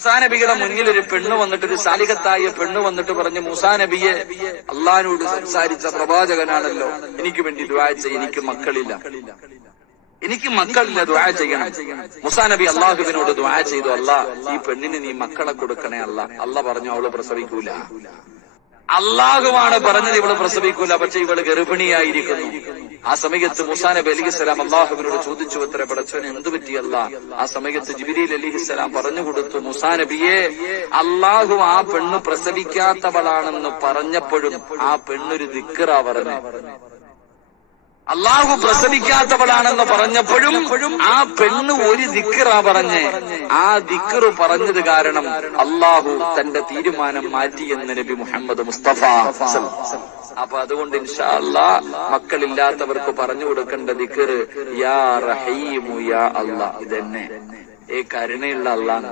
മൂസാ നബിയുടെ മുന്നിൽ ഒരു പെണ്ണ് വന്നിട്ട്, ഒരു സാലിഹത്തായ പെണ്ണ് വന്നിട്ട് പറഞ്ഞു, മൂസാ നബിയെ, അള്ളാഹിനോട് സംസാരിച്ച പ്രവാചകനാണല്ലോ, എനിക്ക് വേണ്ടി ദുആ ചെയ്യ്, എനിക്ക് മക്കളില്ല, ദുആ ചെയ്യണം. മൂസാ നബി അള്ളാഹുവിനോട് ദുആ ചെയ്തു, അല്ലാഹ് ഈ പെണ്ണിന് നീ മക്കളെ കൊടുക്കണേ അല്ലാഹ്. അല്ലാഹ് പറഞ്ഞു അവള് പ്രസവിക്കൂല. അള്ളാഹുവാണ് പറഞ്ഞത് ഇവള് പ്രസവിക്കൂല, പക്ഷെ ഇവള് ഗർഭിണിയായിരിക്കുന്നു. ആ സമയത്ത് മൂസാ നബി അലിഹിസ്സലാം അള്ളാഹുവിനോട് ചോദിച്ചു, എത്ര പടച്ചവന് എന്ത് പറ്റിയല്ല? ആ സമയത്ത് ജിബ്രീൽ അലിഹിസ്സലാം പറഞ്ഞു കൊടുത്തു, മൂസാ നബിയെ, അള്ളാഹു ആ പെണ്ണ് പ്രസവിക്കാത്തവളാണെന്ന് പറഞ്ഞപ്പോഴും ആ പെണ്ണൊരു ദിക്റാ പറഞ്ഞു. അള്ളാഹു പ്രസവിക്കാത്തവളാണെന്ന് പറഞ്ഞപ്പോഴും ആ പെണ്ണ് ഒരു ദിക്റാ പറഞ്ഞ്. ആ ദിക്റ് പറഞ്ഞത് കാരണം അള്ളാഹു തന്റെ തീരുമാനം മാറ്റിയെന്ന് നബി മുഹമ്മദ് മുസ്തഫ. അപ്പൊ അതുകൊണ്ട് ഇൻഷാ അല്ലാഹ് മക്കളില്ലാത്തവർക്ക് പറഞ്ഞു കൊടുക്കേണ്ട ദിക്റ് യാ റഹീമു യാ അല്ലാഹ്. ഇതന്നെ, കരുണയുള്ള അല്ലാഹ്.